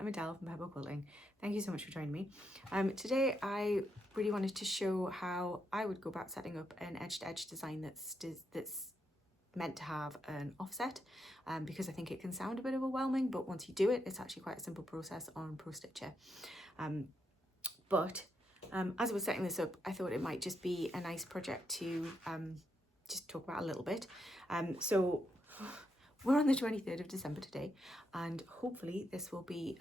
I'm Adele from Pebble Quilting. Thank you so much for joining me. Today I really wanted to show how I would go about setting up an edge-to-edge design that's meant to have an offset, because I think it can sound a bit overwhelming, but once you do it, it's actually quite a simple process on prostitcher. But as I was setting this up, I thought it might just be a nice project to just talk about a little bit. So we're on the 23rd of December today, and hopefully this will be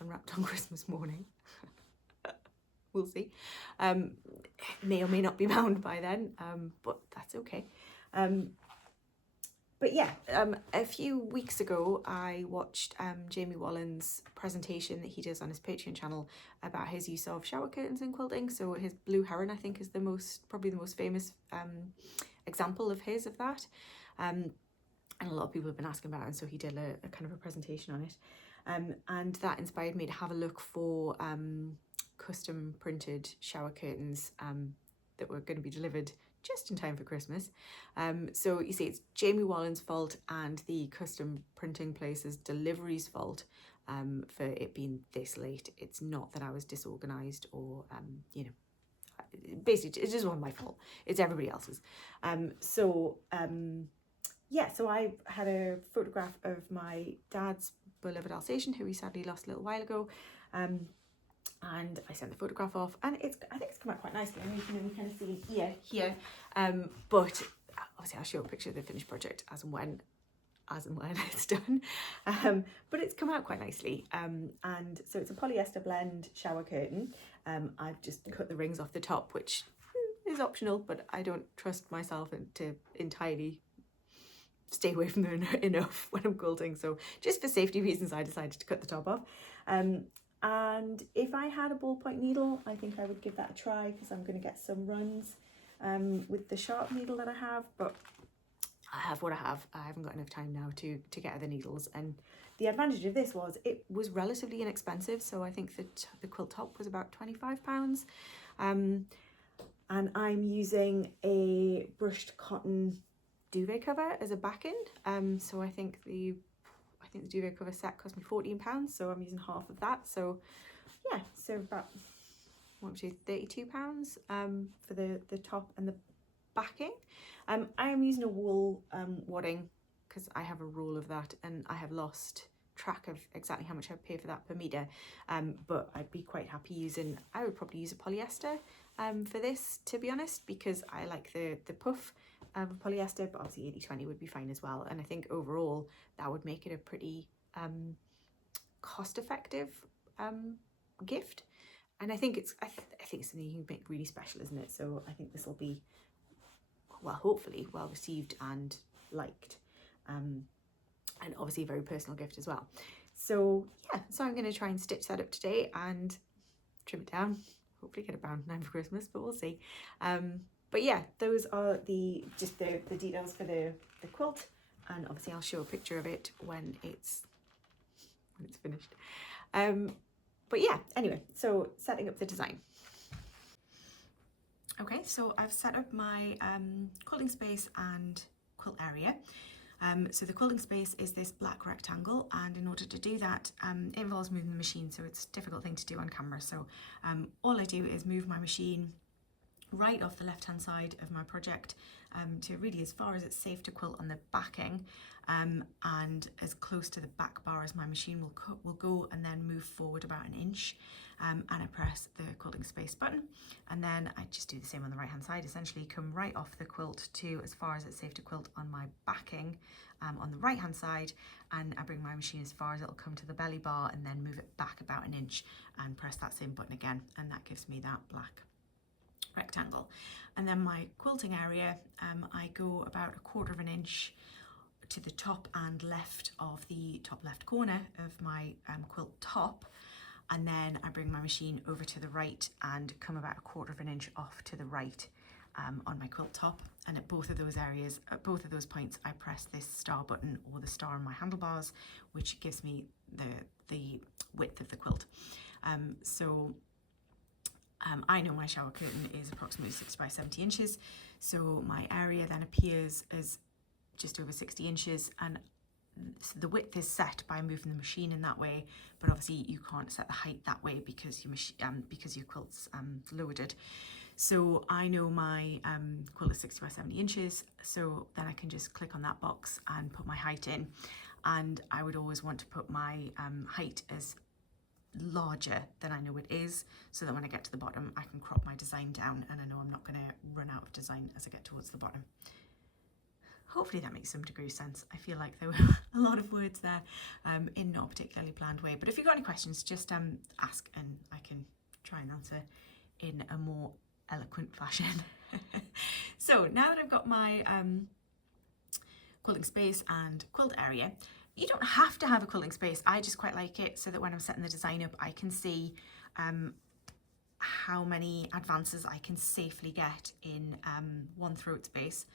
unwrapped on Christmas morning. We'll see. May or may not be bound by then, but that's okay. But yeah, a few weeks ago I watched Jamie Wallen's presentation that he does on his Patreon channel about his use of shower curtains in quilting. So his Blue Heron, I think, is probably the most famous example of that. And a lot of people have been asking about it, and so he did a kind of a presentation on it. And that inspired me to have a look for custom printed shower curtains that were going to be delivered just in time for Christmas. So you see, it's Jamie Wallen's fault and the custom printing place's delivery's fault for it being this late. It's not that I was disorganized or, basically it just wasn't my fault. It's everybody else's. Yeah, so I had a photograph of my dad's beloved Alsatian, who he sadly lost a little while ago. And I sent the photograph off, and I think it's come out quite nicely. I mean, you can kind of see ear here, but obviously I'll show a picture of the finished project as and when it's done. But it's come out quite nicely. And so it's a polyester blend shower curtain. I've just cut the rings off the top, which is optional, but I don't trust myself to entirely stay away from them enough when I'm quilting. So just for safety reasons, I decided to cut the top off. And if I had a ballpoint needle, I think I would give that a try, because I'm going to get some runs with the sharp needle that I have, but I have what I have. I haven't got enough time now to get other needles. And the advantage of this was it was relatively inexpensive. So I think that the quilt top was about £25. And I'm using a brushed cotton duvet cover as a backing. So I think the duvet cover set cost me £14, so I'm using half of that. So yeah, so about £32 for the top and the backing. I am using a wool wadding because I have a roll of that, and I have lost track of exactly how much I pay for that per metre. But I'd be quite happy I would probably use a polyester for this, to be honest, because I like the puff of polyester, but obviously 80/20 would be fine as well. And I think overall that would make it a pretty cost-effective gift. And I think it's something you can make really special, isn't it? So I think this will be, well, hopefully well received and liked, and obviously a very personal gift as well. So yeah, so I'm going to try and stitch that up today and trim it down, hopefully get it bound in time for Christmas, but we'll see. But yeah, those are the details for the quilt, and obviously I'll show a picture of it when it's finished. But yeah, anyway, so setting up the design. Okay, so I've set up my quilting space and quilt area. So the quilting space is this black rectangle, and in order to do that, it involves moving the machine, so it's a difficult thing to do on camera. So all I do is move my machine right off the left hand side of my project to really as far as it's safe to quilt on the backing, and as close to the back bar as my machine will go, and then move forward about an inch, and I press the quilting space button, and then I just do the same on the right hand side, essentially come right off the quilt to as far as it's safe to quilt on my backing on the right hand side, and I bring my machine as far as it'll come to the belly bar, and then move it back about an inch and press that same button again, and that gives me that black rectangle. And then my quilting area, I go about 1/4 of an inch to the top and left of the top left corner of my quilt top, and then I bring my machine over to the right and come about 1/4 of an inch off to the right on my quilt top. And at both of those areas, at both of those points, I press this star button or the star on my handlebars, which gives me the width of the quilt. I know my shower curtain is approximately 60 by 70 inches, so my area then appears as just over 60 inches, and the width is set by moving the machine in that way, but obviously you can't set the height that way because your quilt's loaded. So I know my quilt is 60 by 70 inches, so then I can just click on that box and put my height in. And I would always want to put my height as larger than I know it is, so that when I get to the bottom I can crop my design down and I know I'm not going to run out of design as I get towards the bottom. Hopefully that makes some degree of sense. I feel like there were a lot of words there in not a particularly planned way, but if you've got any questions, just ask and I can try and answer in a more eloquent fashion. So now that I've got my quilting space and quilt area, you don't have to have a quilting space. I just quite like it so that when I'm setting the design up, I can see how many advances I can safely get in one throat space.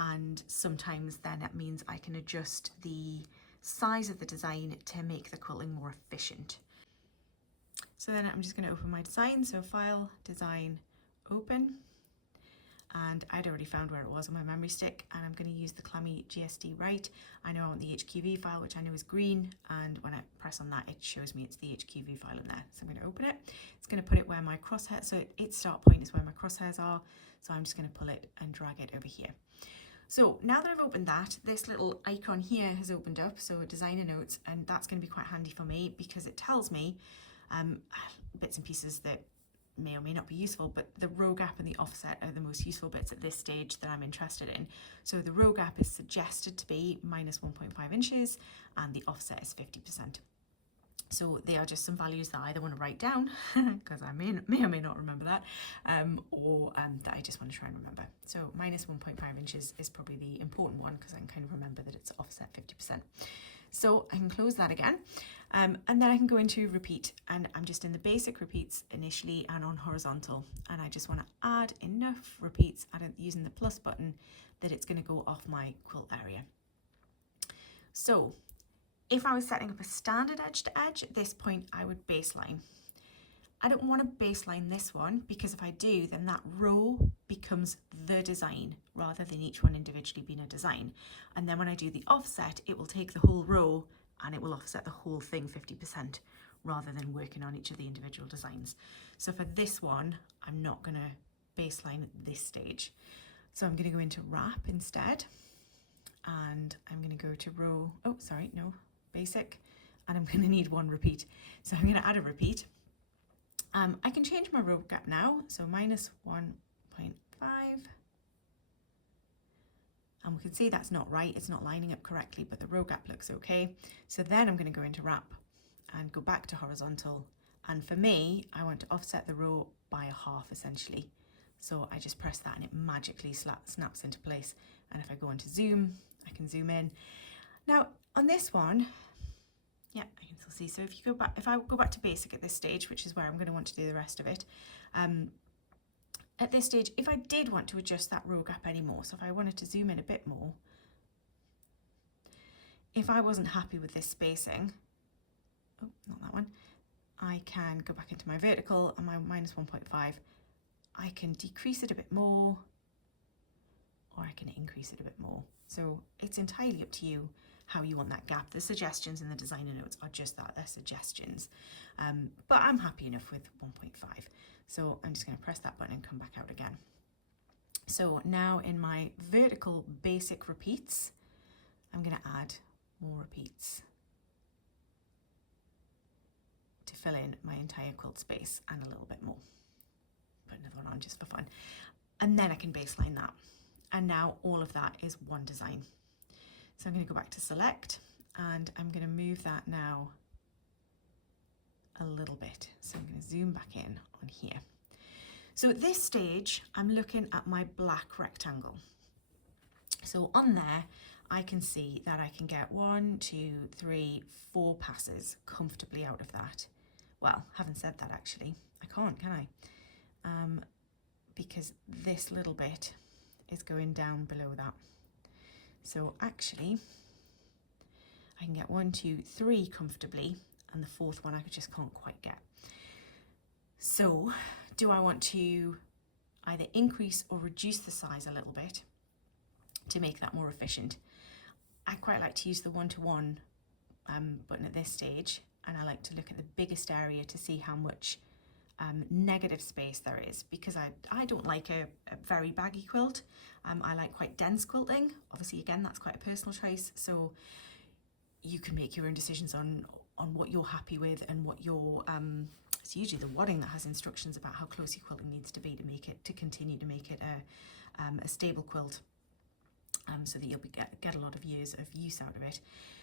And sometimes then that means I can adjust the size of the design to make the quilting more efficient. So then I'm just going to open my design. So File, Design, Open. And I'd already found where it was on my memory stick, and I'm going to use the clammy GSD right. I know I want the HQV file, which I know is green, and when I press on that it shows me it's the HQV file in there. So I'm going to open it. It's going to put it where my crosshairs, so its start point is where my crosshairs are, so I'm just going to pull it and drag it over here. So now that I've opened that, this little icon here has opened up, so designer notes, and that's going to be quite handy for me because it tells me bits and pieces that may or may not be useful, but the row gap and the offset are the most useful bits at this stage that I'm interested in. So the row gap is suggested to be -1.5 inches and the offset is 50%. So they are just some values that I either want to write down because I may or may not remember that, or that I just want to try and remember. So -1.5 inches is probably the important one because I can kind of remember that it's offset 50%. So I can close that again, and then I can go into repeat, and I'm just in the basic repeats initially and on horizontal, and I just want to add enough repeats using the plus button that it's going to go off my quilt area. So if I was setting up a standard edge to edge, at this point I would baseline. I don't want to baseline this one because if I do, then that row becomes the design rather than each one individually being a design. And then when I do the offset, it will take the whole row and it will offset the whole thing 50% rather than working on each of the individual designs. So for this one, I'm not going to baseline at this stage. So I'm going to go into wrap instead, and I'm going to go to row, basic, and I'm going to need one repeat. So I'm going to add a repeat. I can change my row gap now, so -1.5, and we can see that's not right, it's not lining up correctly, but the row gap looks okay. So then I'm going to go into wrap and go back to horizontal, and for me I want to offset the row by a half essentially. So I just press that and it magically snaps into place, and if I go into zoom, I can zoom in. Now on this one, yeah, I can still see. So if I go back to basic at this stage, which is where I'm going to want to do the rest of it, at this stage, if I did want to adjust that row gap anymore, so if I wanted to zoom in a bit more, if I wasn't happy with this spacing, oh, not that one, I can go back into my vertical and my -1.5, I can decrease it a bit more, or I can increase it a bit more. So it's entirely up to you how you want that gap. The suggestions in the designer notes are just that, they're suggestions. But I'm happy enough with 1.5. So I'm just going to press that button and come back out again. So now in my vertical basic repeats, I'm going to add more repeats to fill in my entire quilt space and a little bit more. Put another one on just for fun. And then I can baseline that. And now all of that is one design. So I'm going to go back to select, and I'm going to move that now a little bit. So I'm going to zoom back in on here. So at this stage, I'm looking at my black rectangle. So on there, I can see that I can get 1, 2, 3, 4 passes comfortably out of that. Well, having said that, actually, I can't, can I? Because this little bit is going down below that. So actually, I can get 1, 2, 3 comfortably, and the fourth one I just can't quite get. So do I want to either increase or reduce the size a little bit to make that more efficient? I quite like to use the 1-to-1 button at this stage, and I like to look at the biggest area to see how much negative space there is, because I don't like a very baggy quilt. I like quite dense quilting. Obviously, again, that's quite a personal choice, so you can make your own decisions on what you're happy with and what your it's usually the wadding that has instructions about how close your quilting needs to be to continue to make it a stable quilt, so that you'll get a lot of years of use out of it.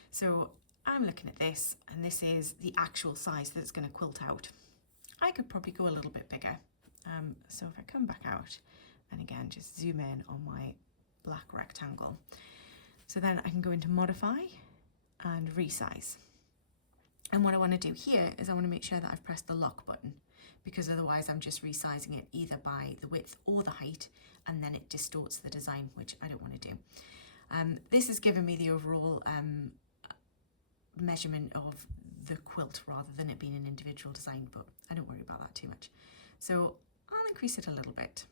So I'm looking at this, and this is the actual size that it's going to quilt out. I could probably go a little bit bigger. So if I come back out and again just zoom in on my black rectangle, so then I can go into modify and resize. And what I want to do here is I want to make sure that I've pressed the lock button, because otherwise I'm just resizing it either by the width or the height, and then it distorts the design, which I don't want to do. This has given me the overall measurement of the quilt rather than it being an individual design, but I don't worry about that too much. So I'll increase it a little bit.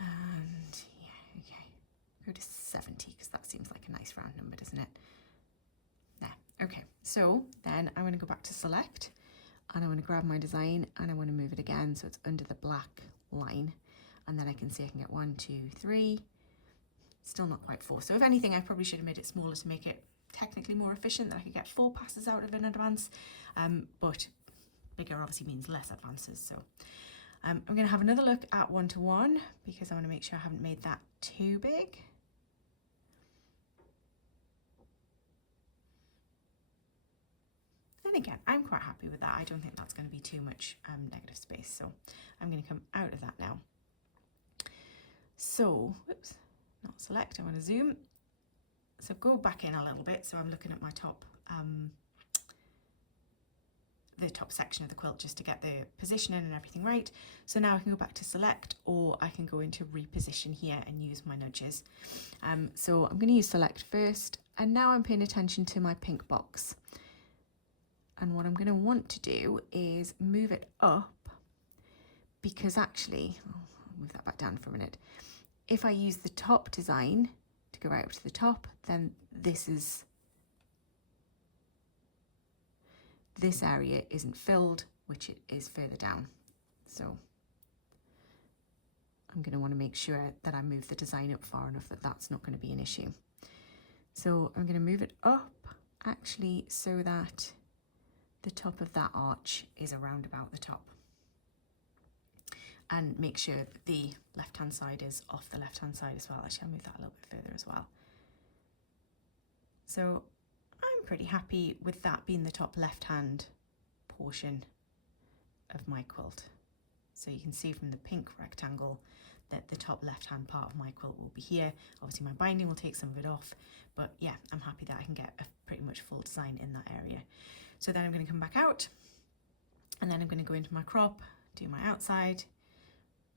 And yeah, okay, go to 70 because that seems like a nice round number, doesn't it? There, okay. So then I'm going to go back to select, and I want to grab my design and I want to move it again so it's under the black line. And then I can see I can get 1, 2, 3, still not quite 4. So if anything, I probably should have made it smaller to make it technically more efficient, that I could get 4 passes out of in advance. But bigger obviously means less advances. So I'm going to have another look at 1-to-1 because I want to make sure I haven't made that too big. And again, I'm quite happy with that. I don't think that's going to be too much negative space. So I'm going to come out of that now. So, whoops, not select, I want to zoom. So go back in a little bit. So I'm looking at my top, the top section of the quilt just to get the positioning and everything right. So now I can go back to select, or I can go into reposition here and use my nudges. So I'm going to use select first, and now I'm paying attention to my pink box. And what I'm going to want to do is move it up, because actually, I'll move that back down for a minute. If I use the top design to go out to the top, then this area isn't filled, which it is further down. So I'm going to want to make sure that I move the design up far enough that that's not going to be an issue. So I'm going to move it up actually so that the top of that arch is around about the top. And make sure that the left-hand side is off the left-hand side as well. Actually, I'll move that a little bit further as well. So I'm pretty happy with that being the top left-hand portion of my quilt. So you can see from the pink rectangle that the top left-hand part of my quilt will be here. Obviously my binding will take some of it off, but yeah, I'm happy that I can get a pretty much full design in that area. So then I'm going to come back out, and then I'm going to go into my crop, do my outside,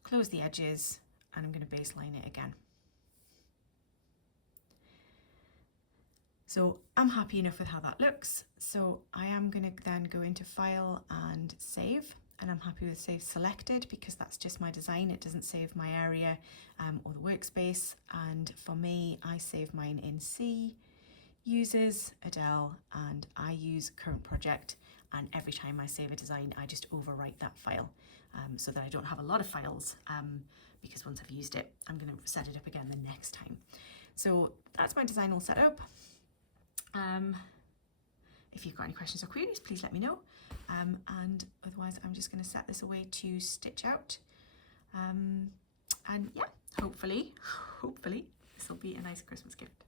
close the edges, and I'm going to baseline it again. So I'm happy enough with how that looks. So I am going to then go into File and Save, and I'm happy with Save Selected because that's just my design. It doesn't save my area or the workspace. And for me, I save mine in C, Users, Adele, and I use Current Project. And every time I save a design, I just overwrite that file so that I don't have a lot of files because once I've used it, I'm going to set it up again the next time. So that's my design all set up. If you've got any questions or queries, please let me know. And otherwise, I'm just going to set this away to stitch out. And yeah, hopefully, this will be a nice Christmas gift.